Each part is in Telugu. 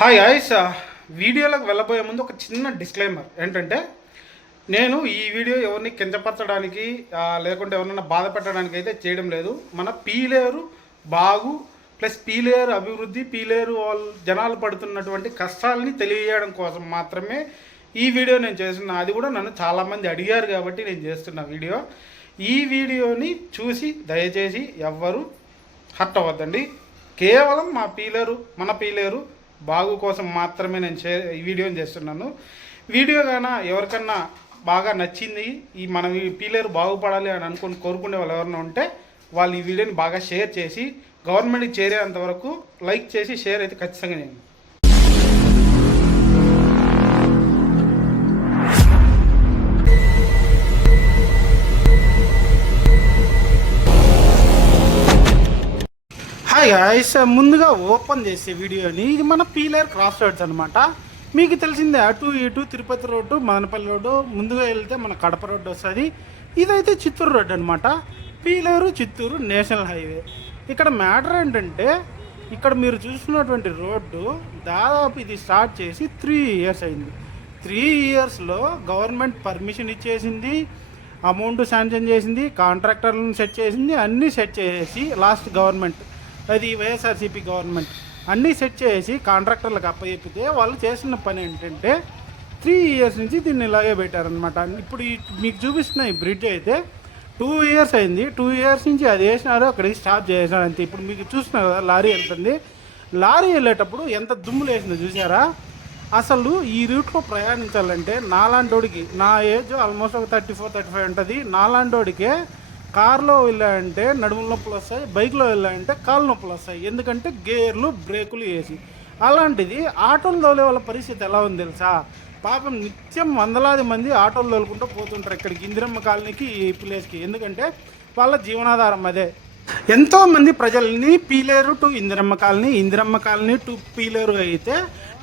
హాయ్ గాయ్స్, వీడియోలోకి వెళ్ళబోయే ముందు ఒక చిన్న డిస్క్లైమర్ ఏంటంటే నేను ఈ వీడియో ఎవరిని కించపరచడానికి లేకుంటే ఎవరినైనా బాధ పెట్టడానికి అయితే చేయడం లేదు. మన పీలేరు బాగు ప్లస్ పీలేరు అభివృద్ధి, పీలేరు వాళ్ళు జనాలు పడుతున్నటువంటి కష్టాలని తెలియజేయడం కోసం మాత్రమే ఈ వీడియో నేను చేస్తున్నా. అది కూడా నన్ను చాలామంది అడిగారు కాబట్టి నేను చేస్తున్న వీడియో. ఈ వీడియోని చూసి దయచేసి ఎవ్వరు హర్ట్ అవ్వద్దండి. కేవలం మన పీలేరు బాగు కోసం మాత్రమే నేను ఈ వీడియోని చేస్తున్నాను. వీడియో కానీ ఎవరికన్నా బాగా నచ్చింది, మనం ఈ పీలేరు బాగుపడాలి అని కోరుకునే వాళ్ళు ఎవరైనా ఉంటే వాళ్ళు ఈ వీడియోని బాగా షేర్ చేసి గవర్నమెంట్కి చేరేంత వరకు లైక్ చేసి షేర్ అయితే ఖచ్చితంగా చేయండి. హాయ్ గాయ్స్, ముందుగా ఓపెన్ చేసే వీడియోని ఇది మన పీలేరు క్రాస్ రోడ్స్ అనమాట. మీకు తెలిసిందే, అటు ఇటు తిరుపతి రోడ్డు, మదనపల్లి రోడ్డు, ముందుగా వెళ్తే మన కడప రోడ్డు వస్తుంది. ఇదైతే చిత్తూరు రోడ్డు అనమాట. Piler Chittoor national highway. ఇక్కడ మ్యాటర్ ఏంటంటే, ఇక్కడ మీరు చూస్తున్నటువంటి రోడ్డు దాదాపు ఇది స్టార్ట్ చేసి 3 ఇయర్స్ అయింది. 3 ఇయర్స్లో గవర్నమెంట్ పర్మిషన్ ఇచ్చేసింది, అమౌంట్ శాంక్షన్ చేసింది, కాంట్రాక్టర్లను సెట్ చేసింది, అన్నీ సెట్ చేసేసి లాస్ట్ గవర్నమెంట్, అది వైఎస్ఆర్సీపీ గవర్నమెంట్, అన్నీ సెట్ చేసి కాంట్రాక్టర్లకు అప్పచెప్పితే వాళ్ళు చేసిన పని ఏంటంటే 3 ఇయర్స్ నుంచి దీన్ని ఇలాగే పెట్టారనమాట. ఇప్పుడు మీకు చూపిస్తున్న ఈ బ్రిడ్జ్ అయితే 2 ఇయర్స్ అయింది. 2 ఇయర్స్ నుంచి అది వేసినారు, అక్కడికి స్టాప్ చేసినారు అంతే. ఇప్పుడు మీకు చూస్తున్నారు కదా, లారీ వెళ్తుంది. లారీ వెళ్ళేటప్పుడు ఎంత దుమ్ములు వేసిందో చూసారా? అసలు ఈ రూట్లో ప్రయాణించాలంటే నాలాంటోడికి, నా ఏజ్ ఆల్మోస్ట్ ఒక 34-35 ఉంటుంది, నాలాంటోడికే కార్లో వెళ్ళాయంటే నడుముల నొప్పులు వస్తాయి, బైక్లో వెళ్ళాయంటే కాళ్ళ నొప్పులు వస్తాయి. ఎందుకంటే గేర్లు బ్రేకులు వేసి. అలాంటిది ఆటోలు తోలే వాళ్ళ పరిస్థితి ఎలా ఉంది తెలుసా? పాపం నిత్యం వందలాది మంది ఆటోలు తోలుకుంటూ పోతుంటారు ఇక్కడికి, ఇందిరమ్మ కాలనీకి, ఈ ప్లేస్కి. ఎందుకంటే వాళ్ళ జీవనాధారం అదే. ఎంతోమంది ప్రజల్ని Piler to Indiramma colony, Indiramma colony to Piler అయితే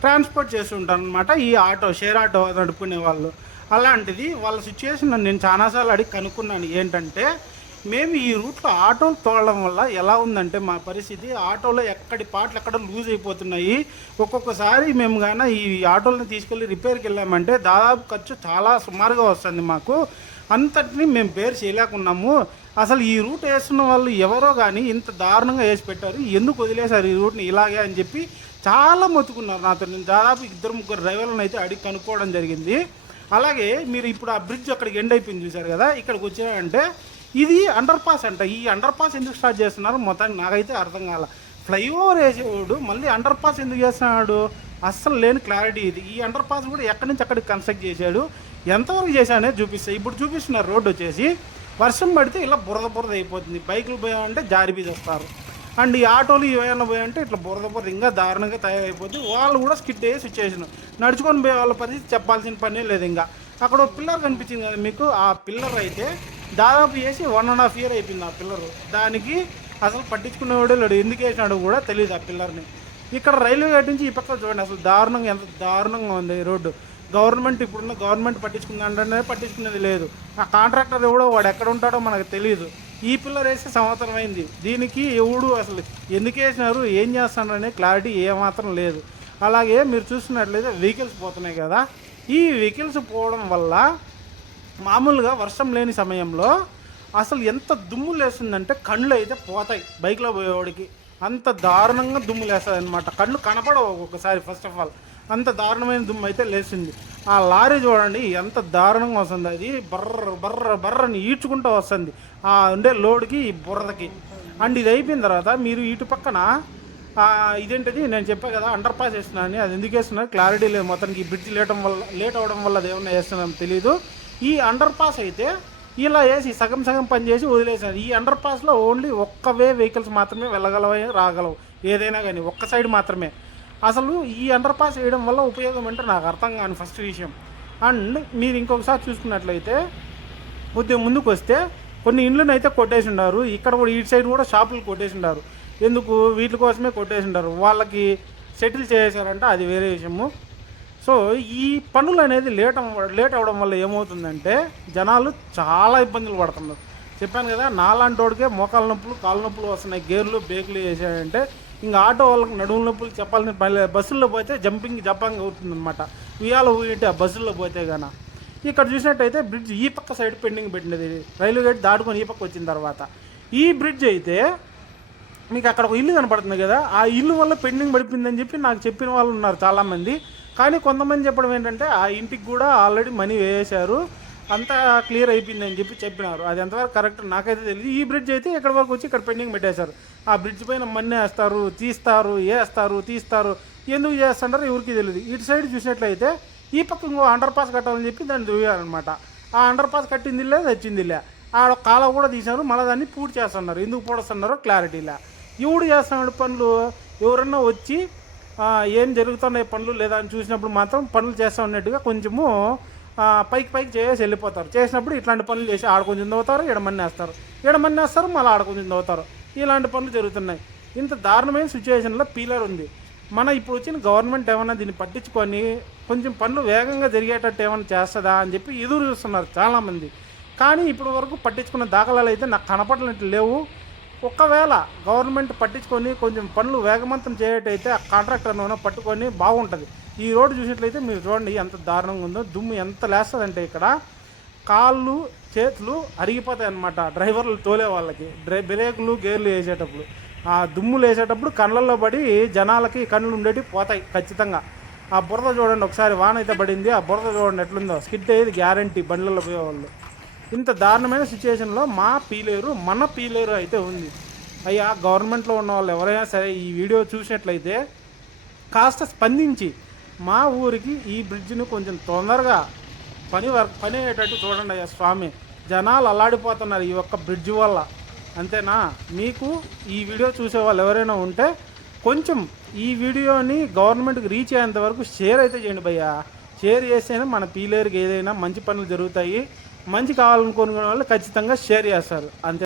ట్రాన్స్పోర్ట్ చేస్తుంటారు అనమాట ఈ ఆటో, షేర్ ఆటో నడుపుకునే వాళ్ళు. అలాంటిది వాళ్ళ సిచ్యువేషన్ నేను చాలాసార్లు అడిగి కనుక్కున్నాను. ఏంటంటే, మేము ఈ రూట్లో ఆటోలు తోలడం వల్ల ఎలా ఉందంటే మా పరిస్థితి, ఆటోలో ఎక్కడి పాటలు ఎక్కడ లూజ్ అయిపోతున్నాయి. ఒక్కొక్కసారి మేము కానీ ఈ ఆటోలను తీసుకెళ్ళి రిపేర్కి వెళ్ళామంటే దాదాపు ఖర్చు చాలా సుమారుగా వస్తుంది మాకు. అంతటిని మేము బేర్ చేయలేకున్నాము. అసలు ఈ రూట్ వేస్తున్న వాళ్ళు ఎవరో కానీ ఇంత దారుణంగా వేసి పెట్టారు, ఎందుకు వదిలేశారు ఈ రూట్ని ఇలాగే అని చెప్పి చాలా మొత్తుకున్నారు నాతో. నేను దాదాపు 2-3 డ్రైవర్లను అయితే అడిగి కనుక్కోవడం జరిగింది. అలాగే మీరు ఇప్పుడు ఆ బ్రిడ్జ్ అక్కడికి ఎండ్ అయిపోయింది చూసారు కదా, ఇక్కడికి వచ్చారంటే ఇది అండర్ పాస్ అంట. ఈ అండర్ పాస్ ఎందుకు స్టార్ట్ చేస్తున్నారు మొత్తానికి నాకైతే అర్థం కాల. ఫ్లైఓవర్ వేసేవాడు మళ్ళీ అండర్ పాస్ ఎందుకు చేస్తున్నాడు? అస్సలు లేని క్లారిటీ ఇది. ఈ అండర్ పాస్ కూడా ఎక్కడి నుంచి అక్కడికి కన్స్ట్రక్ట్ చేశాడు, ఎంతవరకు చేశాడనేది చూపిస్తాయి. ఇప్పుడు చూపిస్తున్నారు రోడ్డు వచ్చేసి వర్షం పడితే ఇలా బురద అయిపోతుంది, బైకులు పోయామంటే జారిబీది వస్తారు, అండ్ ఈ ఆటోలు ఏమైనా పోయాయంటే ఇట్లా బురద ఇంకా దారుణంగా తయారైపోతుంది. వాళ్ళు కూడా స్కిడ్ అయ్యే సిచ్యువేషన్, నడుచుకొని పోయే వాళ్ళ పరిస్థితి చెప్పాల్సిన పనే లేదు. ఇంకా అక్కడ ఒక పిల్లర్ కనిపించింది కదా మీకు, ఆ పిల్లర్ అయితే దాదాపు వేసి 1.5 ఇయర్ అయిపోయింది ఆ పిల్లరు. దానికి అసలు పట్టించుకునేవాడే లేడు, ఎందుకు వేసినాడు కూడా తెలియదు ఆ పిల్లర్ని. ఇక్కడ రైల్వే గేట్ నుంచి ఈ పక్క చూడండి, అసలు దారుణంగా, ఎంత దారుణంగా ఉంది రోడ్డు. గవర్నమెంట్ ఇప్పుడున్న గవర్నమెంట్ పట్టించుకుందంటే పట్టించుకునేది లేదు. ఆ కాంట్రాక్టర్ ఎవడో వాడు ఎక్కడ ఉంటాడో మనకు తెలియదు. ఈ పిల్లర్ వేస్తే సంవత్సరం అయింది, దీనికి ఎవడు అసలు ఎందుకు వేసినారు, ఏం చేస్తున్నారు అనే క్లారిటీ ఏమాత్రం లేదు. అలాగే మీరు చూస్తున్నట్లయితే వెహికల్స్ పోతున్నాయి కదా, ఈ వెహికల్స్ పోవడం వల్ల మామూలుగా వర్షం లేని సమయంలో అసలు ఎంత దుమ్ములు వేస్తుందంటే కళ్ళు అయితే పోతాయి బైక్లో పోయేవాడికి. అంత దారుణంగా దుమ్ములు వేస్తుంది అనమాట, కళ్ళు కనపడవు ఒక్కొక్కసారి. ఫస్ట్ ఆఫ్ ఆల్ అంత దారుణమైన దుమ్ము అయితే లేచింది. ఆ లారీ చూడండి ఎంత దారుణంగా వస్తుంది, అది బర్రని ఈడ్చుకుంటూ వస్తుంది ఆ ఉండే లోడ్కి, ఈ బురదకి. అండ్ ఇది అయిపోయిన తర్వాత మీరు ఇటు పక్కన ఇదేంటిది నేను చెప్పా కదా అండర్ పాస్ వేస్తున్నాను, అది ఎందుకు వేస్తున్నారు క్లారిటీ లేదు. మొత్తానికి ఈ బ్రిడ్జ్ లేట్ అవ్వడం వల్ల అది ఏమన్నా వేస్తున్నాను తెలీదు. ఈ అండర్ పాస్ అయితే ఇలా వేసి సగం పని చేసి వదిలేసారు. ఈ అండర్ పాస్లో ఓన్లీ ఒక్క వే వెహికల్స్ మాత్రమే వెళ్ళగలవు, రాగలవు, ఏదైనా కానీ ఒక్క సైడ్ మాత్రమే. అసలు ఈ అండర్ పాస్ వేయడం వల్ల ఉపయోగం అంటే నాకు అర్థం కాని ఫస్ట్ విషయం. అండ్ మీరు ఇంకొకసారి చూసుకున్నట్లయితే కొద్దిగా ముందుకు వస్తే కొన్ని ఇండ్లను అయితే కొట్టేసి ఉన్నారు. ఇక్కడ కూడా ఈ సైడ్ కూడా షాపులు కొట్టేసి ఉన్నారు. ఎందుకు? వీటి కోసమే కొట్టేసి ఉంటారు, వాళ్ళకి సెటిల్ చేశారంటే అది వేరే విషయము. సో ఈ పనులు అనేది లేట్ అవ్వడం వల్ల ఏమవుతుందంటే జనాలు చాలా ఇబ్బందులు పడుతున్నారు. చెప్పాను కదా, నాలాంటి వాడికే మోకాళ్ళ నొప్పులు, కాళ్ళ నొప్పులు వస్తున్నాయి, గేర్లు బ్రేకులు వేసాయంటే ఇంకా ఆటో వాళ్ళకి నడుము నొప్పులు చెప్పాల్సిన పని లేదు. బస్సుల్లో పోతే జంపింగ్ అవుతుందన్నమాట ఉయ్యాల ఊయంటే ఆ బస్సుల్లో పోతే గాన. ఇక్కడ చూసినట్టయితే బ్రిడ్జ్ ఈ పక్క సైడ్ పెండింగ్ పెట్టినది, రైల్వే గేట్ దాటుకొని ఈ పక్క వచ్చిన తర్వాత. ఈ బ్రిడ్జ్ అయితే మీకు అక్కడ ఒక ఇల్లు కనపడుతుంది కదా, ఆ ఇల్లు వల్ల పెండింగ్ పడిపోయిందని చెప్పి నాకు చెప్పిన వాళ్ళు ఉన్నారు చాలామంది. కానీ కొంతమంది చెప్పడం ఏంటంటే ఆ ఇంటికి కూడా ఆల్రెడీ మనీ వేసారు, అంతా క్లియర్ అయిపోయిందని చెప్పి చెప్పినారు. అది ఎంతవరకు కరెక్ట్ నాకైతే తెలియదు. ఈ బ్రిడ్జ్ అయితే ఇక్కడ వరకు వచ్చి ఇక్కడ పెండింగ్ పెట్టేశారు. ఆ బ్రిడ్జ్ పైన మన్నే వేస్తారు, తీస్తారు, ఎందుకు చేస్తుంటారో ఎవరికి తెలియదు. ఇటు సైడ్ చూసినట్లయితే ఈ పక్క ఇంకో అండర్ పాస్ కట్టాలని చెప్పి దాన్ని దువ్వారనమాట. ఆ అండర్ పాస్ కట్టిందిలే తెచ్చిందిలే, ఆడ కాలువ కూడా తీశారు, మళ్ళీ దాన్ని పూర్తి చేస్తున్నారు. ఎందుకు పూడుస్తున్నారో క్లారిటీలే. ఎవడు చేస్తున్నాడు పనులు? ఎవరన్నా వచ్చి ఏం జరుగుతున్నాయి పనులు లేదా అని చూసినప్పుడు మాత్రం పనులు చేస్తూ ఉన్నట్టుగా కొంచెము పైకి చేసి వెళ్ళిపోతారు. చేసినప్పుడు ఇట్లాంటి పనులు చేసి ఆడ కొంచెం తవ్వుతారు, ఎడమన్నేస్తారు, మళ్ళీ ఆడ కొంచెం తవ్వుతారు. ఇలాంటి పనులు జరుగుతున్నాయి. ఇంత దారుణమైన సిచ్యువేషన్లో పీలర్ ఉంది. ఇప్పుడు వచ్చిన గవర్నమెంట్ ఏమన్నా దీన్ని పట్టించుకొని కొంచెం పనులు వేగంగా జరిగేటట్టు ఏమైనా చేస్తుందా అని చెప్పి ఎదురు చూస్తున్నారు చాలామంది. కానీ ఇప్పటి వరకు పట్టించుకున్న దాఖలాలు అయితే నాకు కనపడనట్టు లేవు. ఒకవేళ గవర్నమెంట్ పట్టించుకొని కొంచెం పనులు వేగవంతం చేయటైతే ఆ కాంట్రాక్టర్ను పట్టుకొని బాగుంటుంది. ఈ రోడ్డు చూసినట్లయితే మీరు చూడండి ఎంత దారుణంగా ఉందో. దుమ్ము ఎంత లేస్తుందంటే ఇక్కడ కాళ్ళు చేతులు అరిగిపోతాయి అన్నమాట డ్రైవర్లు తోలే వాళ్ళకి. బ్రేకులు గేర్లు వేసేటప్పుడు ఆ దుమ్ములు వేసేటప్పుడు కళ్ళల్లో పడి జనాలకి కళ్ళు ఉండేవి పోతాయి ఖచ్చితంగా. ఆ బురద చూడండి ఒకసారి, వాన అయితే పడింది, ఆ బురద చూడండి ఎట్లుందో, స్కిడ్ అయ్యేది గ్యారంటీ బండ్లలో పోయేవాళ్ళు. ఇంత దారుణమైన సిచ్యువేషన్లో మన పీలేరు అయితే ఉంది. అయ్యా గవర్నమెంట్లో ఉన్న వాళ్ళు ఎవరైనా సరే ఈ వీడియో చూసినట్లయితే కాస్త స్పందించి మా ఊరికి ఈ బ్రిడ్జిని కొంచెం తొందరగా పని అయ్యేటట్టు చూడండి అయ్యా స్వామి. జనాలు అల్లాడిపోతున్నారు ఈ ఒక్క బ్రిడ్జ్ వల్ల. అంతేనా? మీకు ఈ వీడియో చూసే వాళ్ళు ఎవరైనా ఉంటే కొంచెం ఈ వీడియోని గవర్నమెంట్కి రీచ్ అయ్యేంత వరకు షేర్ అయితే చేయండి భయ్యా. షేర్ చేస్తేనే మన పీలేరుకి ఏదైనా మంచి పనులు జరుగుతాయి. మంచి కావాలనుకునే వాళ్ళు ఖచ్చితంగా షేర్ చేస్తారు అంతే.